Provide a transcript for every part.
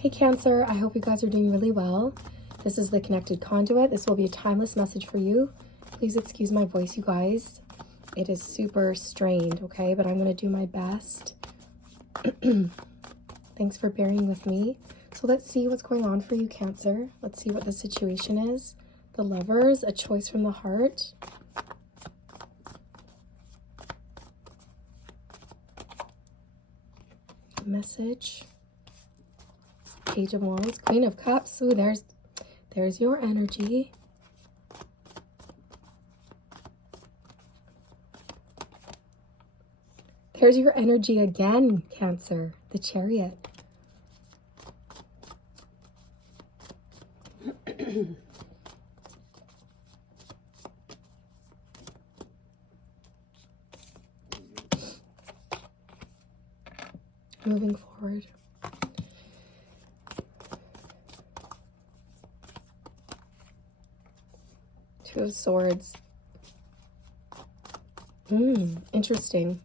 Hey Cancer, I hope you guys are doing really well. This is the Connected Conduit. This will be a timeless message for you. Please excuse my voice, you guys. It is super strained, okay? But I'm going to do my best. Thanks for bearing with me. So let's see what's going on for you, Cancer. Let's see what the situation is. The Lovers, a choice from the heart. Message. Page of Wands, Queen of Cups. Ooh, there's your energy. There's your energy again, Cancer. The Chariot. Moving forward. Two of Swords. Interesting.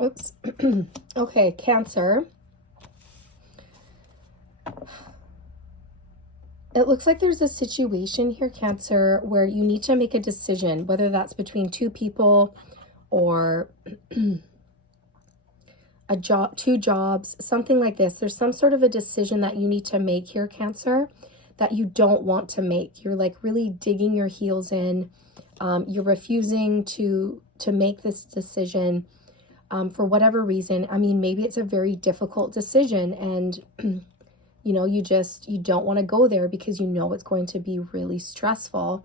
Oops. Okay, Cancer. It looks like there's a situation here, Cancer, where you need to make a decision, whether that's between two people or a job, two jobs, something like this. There's some sort of a decision that you need to make here, Cancer, that you don't want to make. You're like really digging your heels in. You're refusing to make this decision. For whatever reason. I mean, maybe it's a very difficult decision and, you know, you don't want to go there because you know it's going to be really stressful.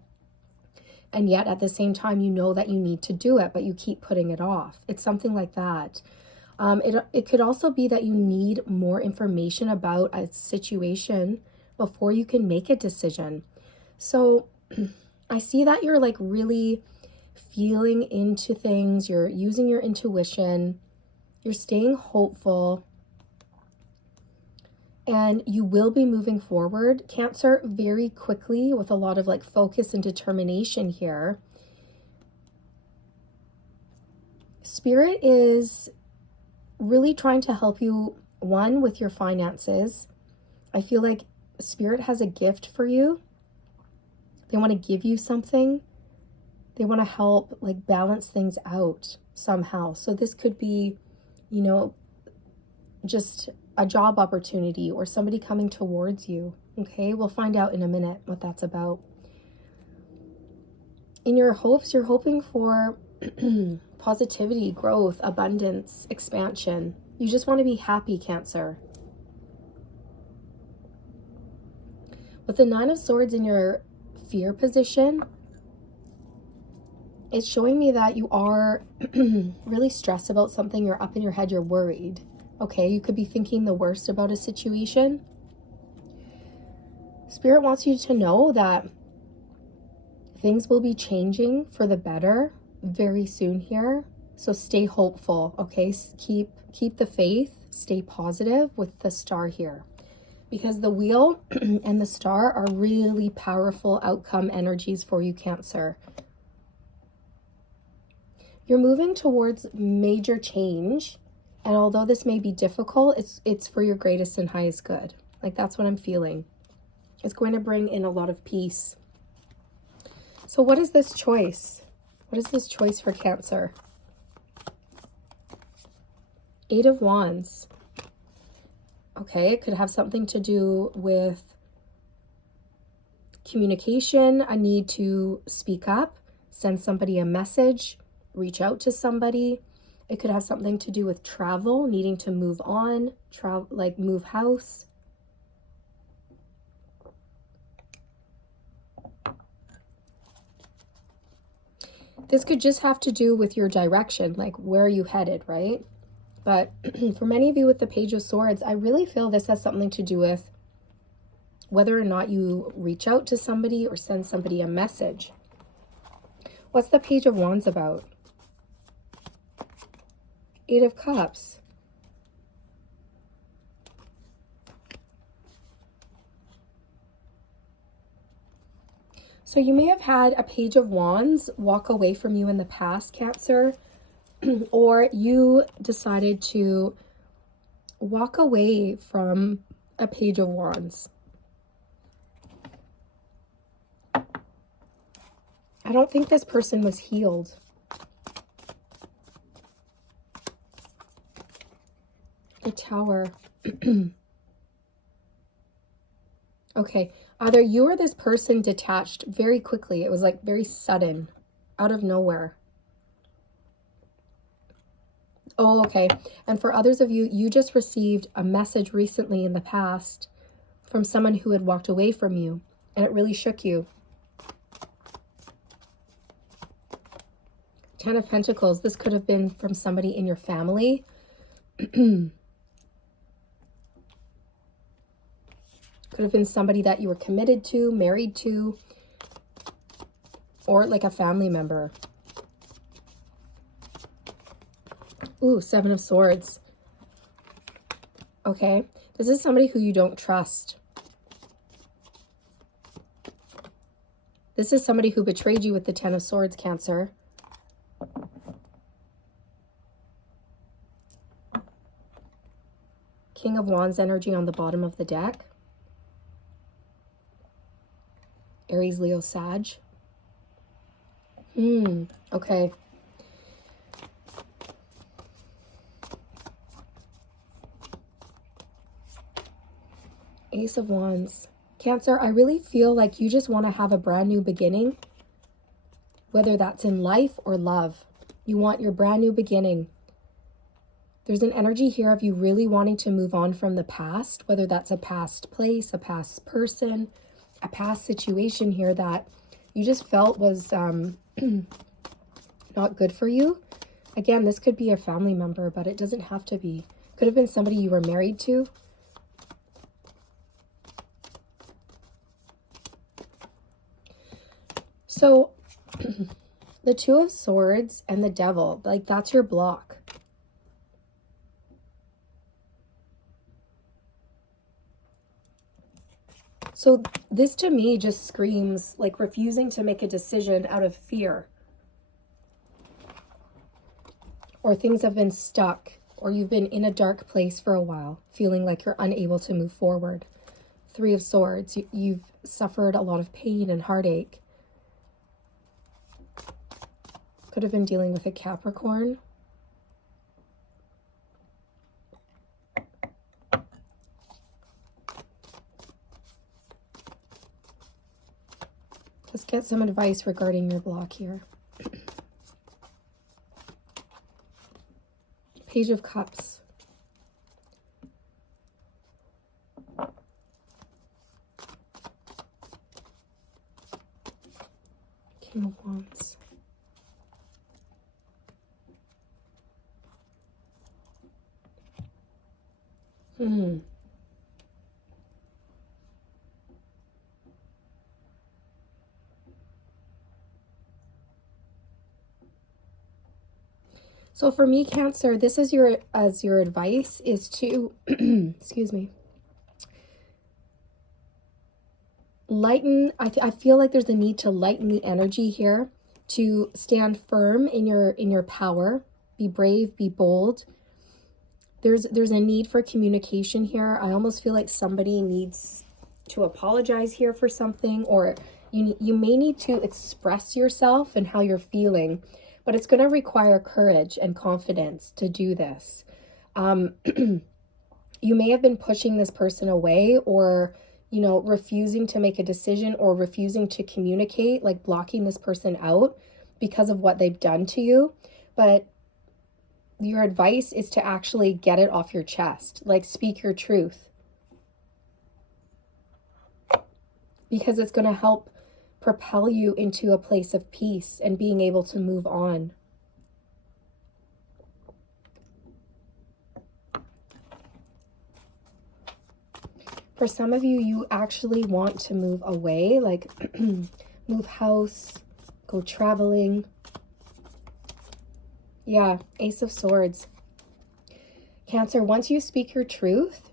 And yet at the same time, you know that you need to do it, but you keep putting it off. It's something like that. It could also be that you need more information about a situation before you can make a decision. So I see that you're like really feeling into things, you're using your intuition, you're staying hopeful, and you will be moving forward, Cancer, very quickly with a lot of like focus and determination here. Spirit is really trying to help you, one, with your finances. I feel like Spirit has a gift for you. They want to give you something. They want to help like balance things out somehow. So this could be, you know, just a job opportunity or somebody coming towards you. Okay, we'll find out in a minute what that's about. In your hopes, you're hoping for positivity, growth, abundance, expansion. You just want to be happy, Cancer. With the Nine of Swords in your fear position, it's showing me that you are really stressed about something. You're up in your head, you're worried. Okay, you could be thinking the worst about a situation. Spirit wants you to know that things will be changing for the better very soon here. So stay hopeful, okay? Keep the faith, stay positive with the Star here. Because the Wheel and the Star are really powerful outcome energies for you, Cancer. You're moving towards major change, and although this may be difficult, it's for your greatest and highest good. Like, that's what I'm feeling. It's going to bring in a lot of peace. So what is this choice? What is this choice for Cancer? Eight of Wands. Okay, it could have something to do with communication, a need to speak up, send somebody a message, reach out to somebody. It could have something to do with travel, needing to move on, like move house. This could just have to do with your direction, like where are you headed, right? But for many of you with the Page of Swords, I really feel this has something to do with whether or not you reach out to somebody or send somebody a message. What's the Page of Wands about? Eight of Cups. So you may have had a Page of Wands walk away from you in the past, Cancer, or you decided to walk away from a Page of Wands. I don't think this person was healed. The Tower. Okay, either you or this person detached very quickly. It was like very sudden, out of nowhere. Oh, okay. And for others of you, you just received a message recently in the past from someone who had walked away from you, and it really shook you. Ten of Pentacles. This could have been from somebody in your family. Could have been somebody that you were committed to, married to, or like a family member. Ooh, Seven of Swords. Okay, this is somebody who you don't trust. This is somebody who betrayed you with the Ten of Swords, Cancer. King of Wands energy on the bottom of the deck. Aries, Leo, Sag. Okay. Ace of Wands. Cancer, I really feel like you just want to have a brand new beginning, whether that's in life or love. You want your brand new beginning. There's an energy here of you really wanting to move on from the past, whether that's a past place, a past person, a past situation here that you just felt was not good for you. Again, this could be a family member, but it doesn't have to be. Could have been somebody you were married to. So the Two of Swords and the Devil, like that's your block. So this to me just screams like refusing to make a decision out of fear. Or things have been stuck, or you've been in a dark place for a while, feeling like you're unable to move forward. Three of Swords, you've suffered a lot of pain and heartache. Could have been dealing with a Capricorn. Let's get some advice regarding your block here. Page of Cups. King of Wands. So for me, Cancer, this is your advice is to, excuse me, lighten. I feel like there's a need to lighten the energy here, to stand firm in your power, be brave, be bold. There's a need for communication here. I almost feel like somebody needs to apologize here for something, or you may need to express yourself and how you're feeling. But it's going to require courage and confidence to do this. You may have been pushing this person away, or, you know, refusing to make a decision, or refusing to communicate, like blocking this person out because of what they've done to you. But your advice is to actually get it off your chest, like speak your truth. Because it's going to help propel you into a place of peace and being able to move on. For some of you, you actually want to move away, like move house, go traveling. Yeah, Ace of Swords. Cancer, once you speak your truth,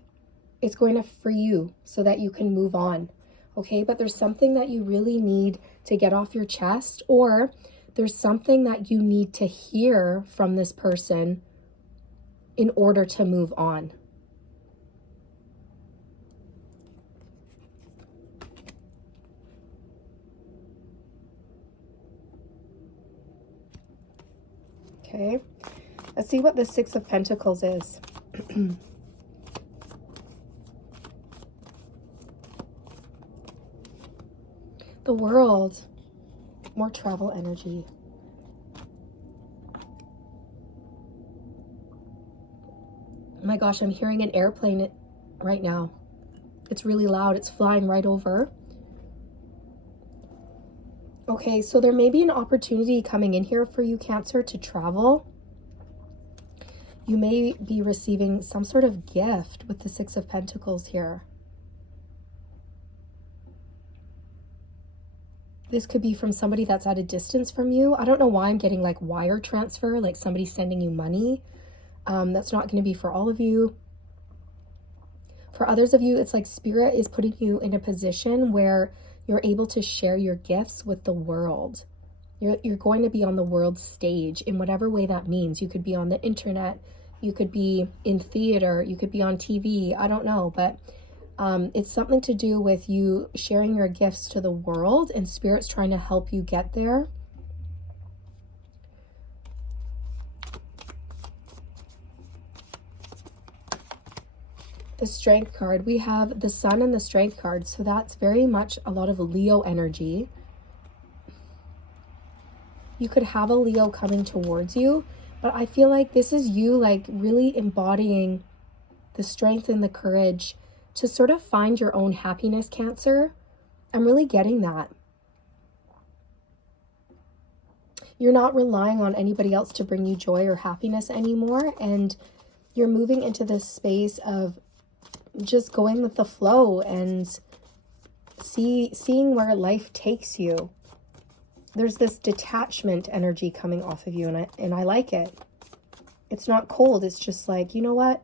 it's going to free you so that you can move on. Okay, but there's something that you really need to get off your chest, or there's something that you need to hear from this person in order to move on. Okay, let's see what the Six of Pentacles is. The World, more travel energy. Oh my gosh, I'm hearing an airplane right now. It's really loud. It's flying right over. Okay, so there may be an opportunity coming in here for you, Cancer, to travel. You may be receiving some sort of gift with the Six of Pentacles here. This could be from somebody that's at a distance from you. I don't know why I'm getting like wire transfer, like somebody sending you money. That's not going to be for all of you. For others of you, it's like Spirit is putting you in a position where you're able to share your gifts with the world. You're going to be on the world stage in whatever way that means. You could be on the internet, you could be in theater, you could be on TV, I don't know, but it's something to do with you sharing your gifts to the world, and Spirit's trying to help you get there. The Strength card, we have the Sun and the Strength card, so that's very much a lot of Leo energy. You could have a Leo coming towards you, but I feel like this is you like really embodying the strength and the courage to sort of find your own happiness, Cancer. I'm really getting that. You're not relying on anybody else to bring you joy or happiness anymore, and you're moving into this space of just going with the flow and seeing where life takes you. There's this detachment energy coming off of you, and I like it. It's not cold. It's just like, you know what?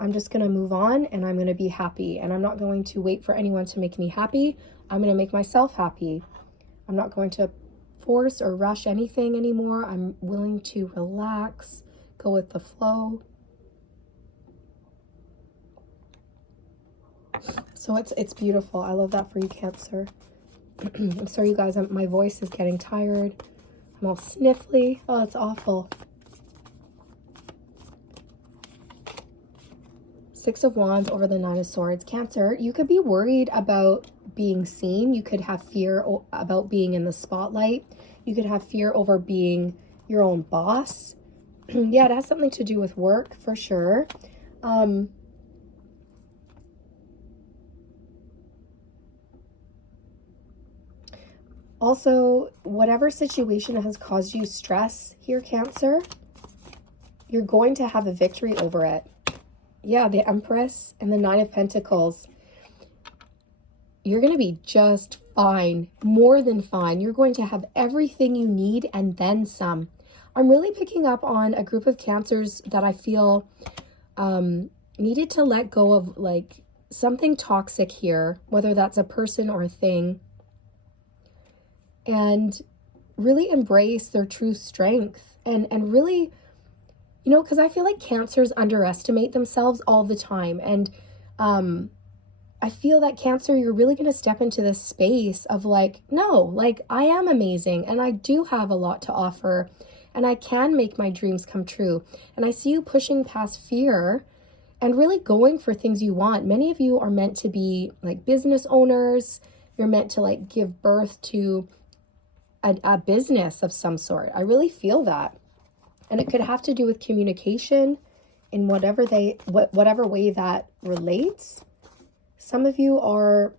I'm just going to move on, and I'm going to be happy, and I'm not going to wait for anyone to make me happy. I'm going to make myself happy. I'm not going to force or rush anything anymore. I'm willing to relax, go with the flow. So it's beautiful. I love that for you, Cancer. I'm sorry, you guys. My voice is getting tired. I'm all sniffly. Oh, it's awful. Six of Wands over the Nine of Swords. Cancer, you could be worried about being seen. You could have fear about being in the spotlight. You could have fear over being your own boss. Yeah, it has something to do with work for sure. Also, whatever situation has caused you stress here, Cancer, you're going to have a victory over it. Yeah, the Empress and the Nine of Pentacles. You're going to be just fine, more than fine. You're going to have everything you need and then some. I'm really picking up on a group of Cancers that I feel needed to let go of like something toxic here, whether that's a person or a thing, and really embrace their true strength and really, you know, because I feel like Cancers underestimate themselves all the time. And I feel that Cancer, you're really going to step into this space of like, no, like I am amazing and I do have a lot to offer and I can make my dreams come true. And I see you pushing past fear and really going for things you want. Many of you are meant to be like business owners. You're meant to like give birth to a business of some sort. I really feel that. And it could have to do with communication in whatever way that relates. Some of you are,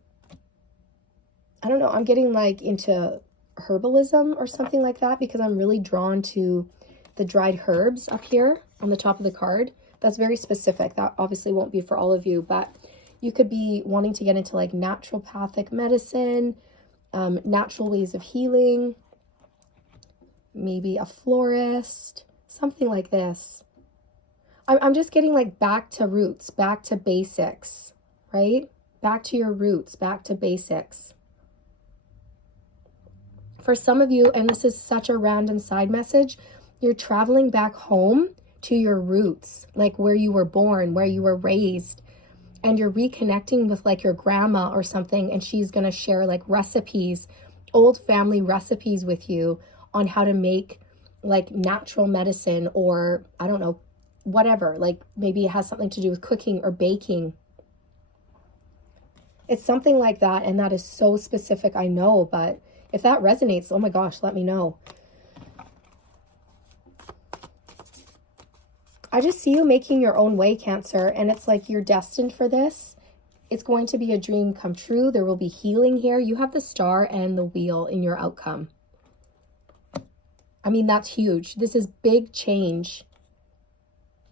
I don't know, I'm getting like into herbalism or something like that because I'm really drawn to the dried herbs up here on the top of the card. That's very specific. That obviously won't be for all of you, but You could be wanting to get into like naturopathic medicine, natural ways of healing, maybe a florist, something like this. I'm just getting like back to roots, back to basics, right? Back to your roots, back to basics. For some of you, and this is such a random side message, you're traveling back home to your roots, like where you were born, where you were raised, and you're reconnecting with like your grandma or something, and she's going to share like recipes, old family recipes with you on how to make like natural medicine, or I don't know, whatever, like maybe it has something to do with cooking or baking. It's something like that, and that is so specific, I know, but if that resonates, oh my gosh, let me know. I just see you making your own way, Cancer, and it's like you're destined for this. It's going to be a dream come true. There will be healing here. You have the Star and the Wheel in your outcome. I mean, that's huge. This is big change.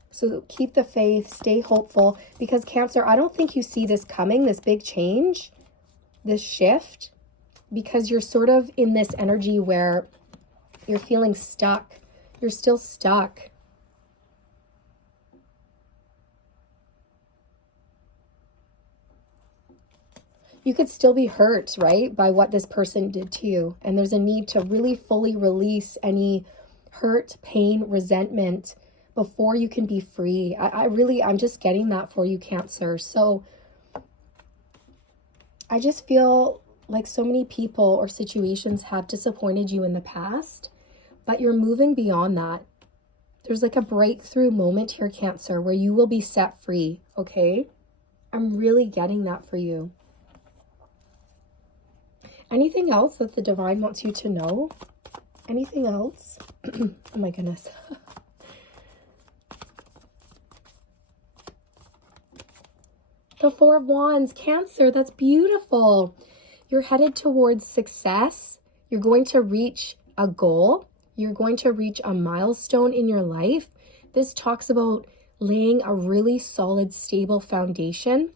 So keep the faith, stay hopeful, because Cancer, I don't think you see this coming, this big change, this shift, because you're sort of in this energy where you're feeling stuck. You're still stuck. You could still be hurt, right, by what this person did to you. And there's a need to really fully release any hurt, pain, resentment before you can be free. I'm just getting that for you, Cancer. So I just feel like so many people or situations have disappointed you in the past, but you're moving beyond that. There's like a breakthrough moment here, Cancer, where you will be set free, okay? I'm really getting that for you. Anything else that the divine wants you to know? Anything else? Oh my goodness. The Four of Wands, Cancer, that's beautiful. You're headed towards success. You're going to reach a goal. You're going to reach a milestone in your life. This talks about laying a really solid, stable foundation.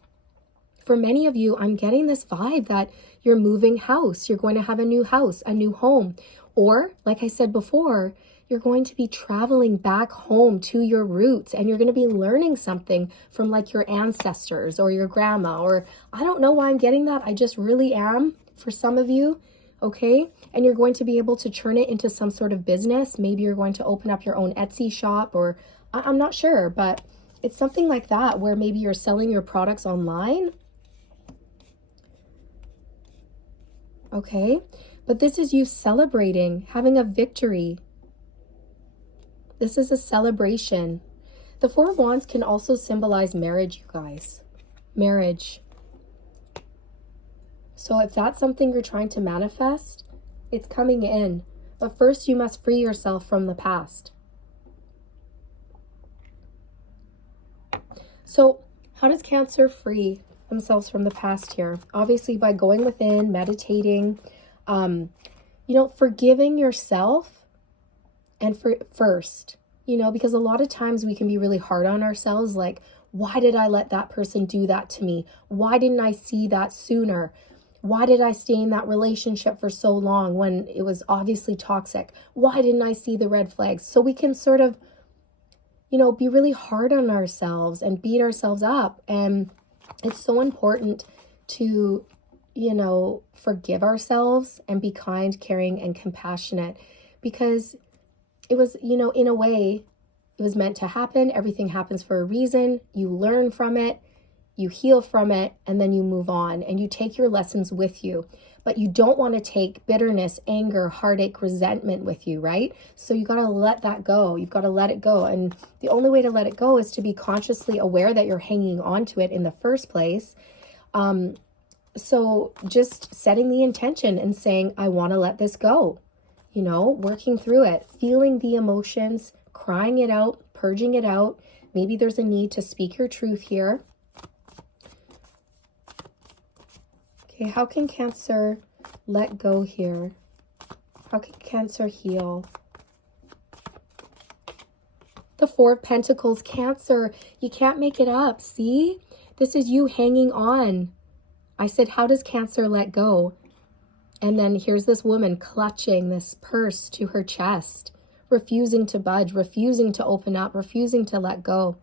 For many of you, I'm getting this vibe that you're moving house. You're going to have a new house, a new home. Or, like I said before, you're going to be traveling back home to your roots, and you're going to be learning something from like your ancestors or your grandma, or I don't know why I'm getting that. I just really am for some of you. Okay. And you're going to be able to turn it into some sort of business. Maybe you're going to open up your own Etsy shop, or I'm not sure, but it's something like that where maybe you're selling your products online. Okay. But this is you celebrating, having a victory. This is a celebration. The Four of Wands can also symbolize marriage, you guys. Marriage. So if that's something you're trying to manifest, it's coming in. But first you must free yourself from the past. So how does Cancer free themselves from the past here? Obviously by going within, meditating, forgiving yourself. And first, because a lot of times we can be really hard on ourselves, like, why did I let that person do that to me? Why didn't I see that sooner? Why did I stay in that relationship for so long when it was obviously toxic? Why didn't I see the red flags? So we can sort of, be really hard on ourselves and beat ourselves up. And it's so important to, forgive ourselves and be kind, caring, and compassionate, because it was, in a way, it was meant to happen. Everything happens for a reason. You learn from it, you heal from it, and then you move on and you take your lessons with you. But you don't want to take bitterness, anger, heartache, resentment with you, right? So you got to let that go. You've got to let it go. And the only way to let it go is to be consciously aware that you're hanging on to it in the first place. So just setting the intention and saying, I want to let this go. Working through it, feeling the emotions, crying it out, purging it out. Maybe there's a need to speak your truth here. Okay, how can Cancer let go here? How can Cancer heal? The Four of Pentacles, Cancer, you can't make it up. See? This is you hanging on. I said, how does Cancer let go? And then here's this woman clutching this purse to her chest, refusing to budge, refusing to open up, refusing to let go.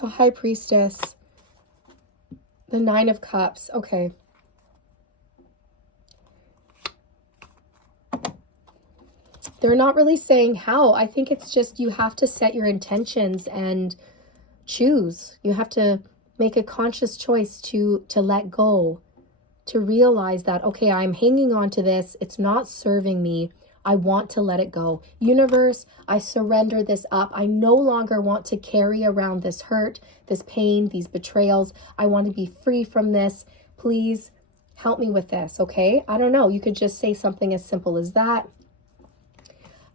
The High Priestess, the Nine of Cups. Okay. They're not really saying how. I think it's just you have to set your intentions and choose. You have to make a conscious choice to let go, to realize that, okay, I'm hanging on to this. It's not serving me. I want to let it go. Universe, I surrender this up. I no longer want to carry around this hurt, this pain, these betrayals. I want to be free from this. Please help me with this, okay? I don't know. You could just say something as simple as that.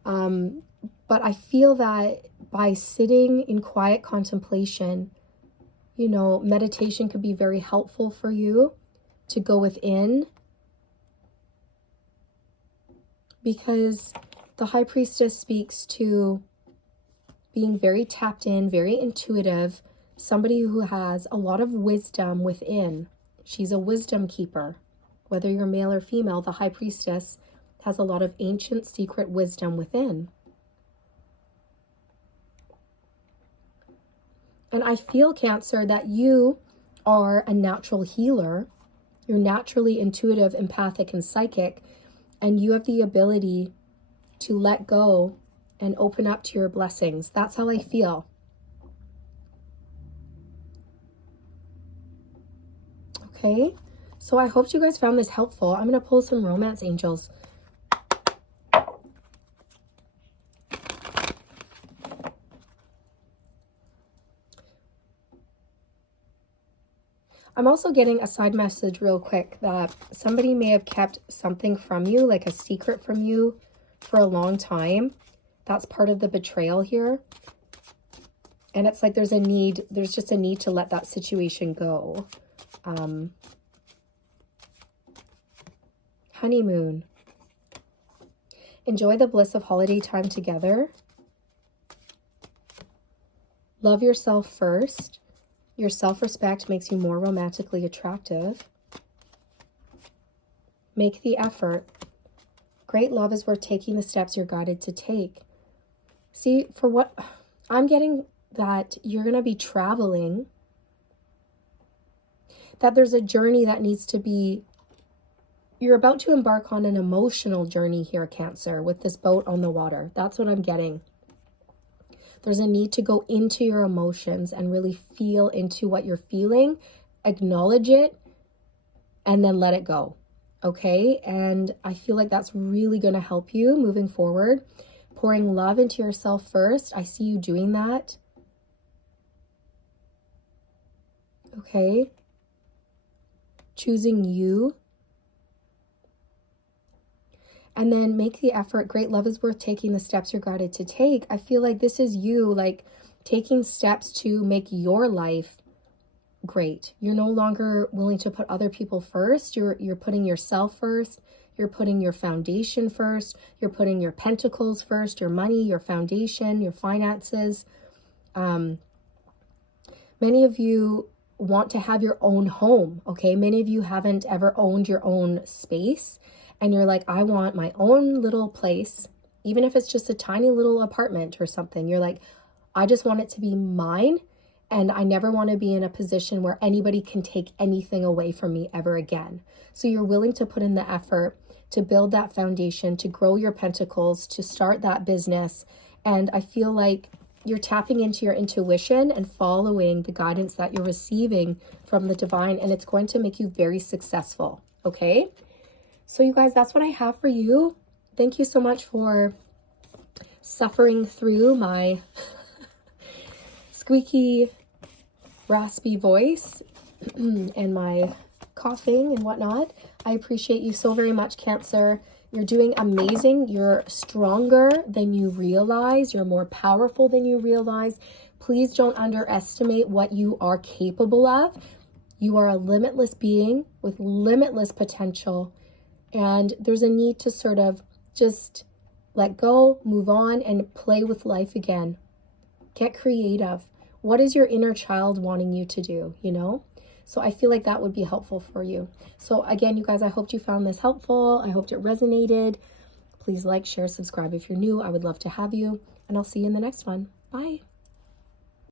But I feel that by sitting in quiet contemplation, you know, meditation could be very helpful for you to go within, because the High Priestess speaks to being very tapped in, very intuitive, somebody who has a lot of wisdom within. She's a wisdom keeper. Whether you're male or female, the High Priestess has a lot of ancient secret wisdom within. And I feel, Cancer, that you are a natural healer. You're naturally intuitive, empathic, and psychic. And you have the ability to let go and open up to your blessings. That's how I feel. Okay. So I hope you guys found this helpful. I'm going to pull some romance angels. I'm also getting a side message real quick that somebody may have kept something from you, like a secret from you, for a long time. That's part of the betrayal here. And it's like there's just a need to let that situation go. Honeymoon. Enjoy the bliss of holiday time together. Love yourself first. Your self-respect makes you more romantically attractive. Make the effort. Great love is worth taking the steps you're guided to take. See, for what I'm getting, that you're going to be traveling, that there's a journey that needs to be, you're about to embark on an emotional journey here, Cancer, with this boat on the water. That's what I'm getting. There's a need to go into your emotions and really feel into what you're feeling, acknowledge it, and then let it go, okay? And I feel like that's really going to help you moving forward. Pouring love into yourself first. I see you doing that. Okay? Choosing you. And then make the effort. Great love is worth taking the steps you're guided to take. I feel like this is you, like, taking steps to make your life great. You're no longer willing to put other people first. You're putting yourself first. You're putting your foundation first. You're putting your pentacles first, your money, your foundation, your finances. Many of you want to have your own home, okay? Many of you haven't ever owned your own space. And you're like, I want my own little place, even if it's just a tiny little apartment or something. You're like, I just want it to be mine. And I never want to be in a position where anybody can take anything away from me ever again. So you're willing to put in the effort to build that foundation, to grow your pentacles, to start that business. And I feel like you're tapping into your intuition and following the guidance that you're receiving from the divine. And it's going to make you very successful, okay? So you guys, that's what I have for you. Thank you so much for suffering through my squeaky, raspy voice and my coughing and whatnot. I appreciate you so very much, Cancer. You're doing amazing. You're stronger than you realize. You're more powerful than you realize. Please don't underestimate what you are capable of. You are a limitless being with limitless potential. And there's a need to sort of just Let go, move on, and play with life again. Get creative. What is your inner child wanting you to do, you know? So I feel like that would be helpful for you. So again, you guys, I hope you found this helpful. I hoped it resonated. Please like, share, subscribe if you're new. I would love to have you. And I'll see you in the next one. Bye.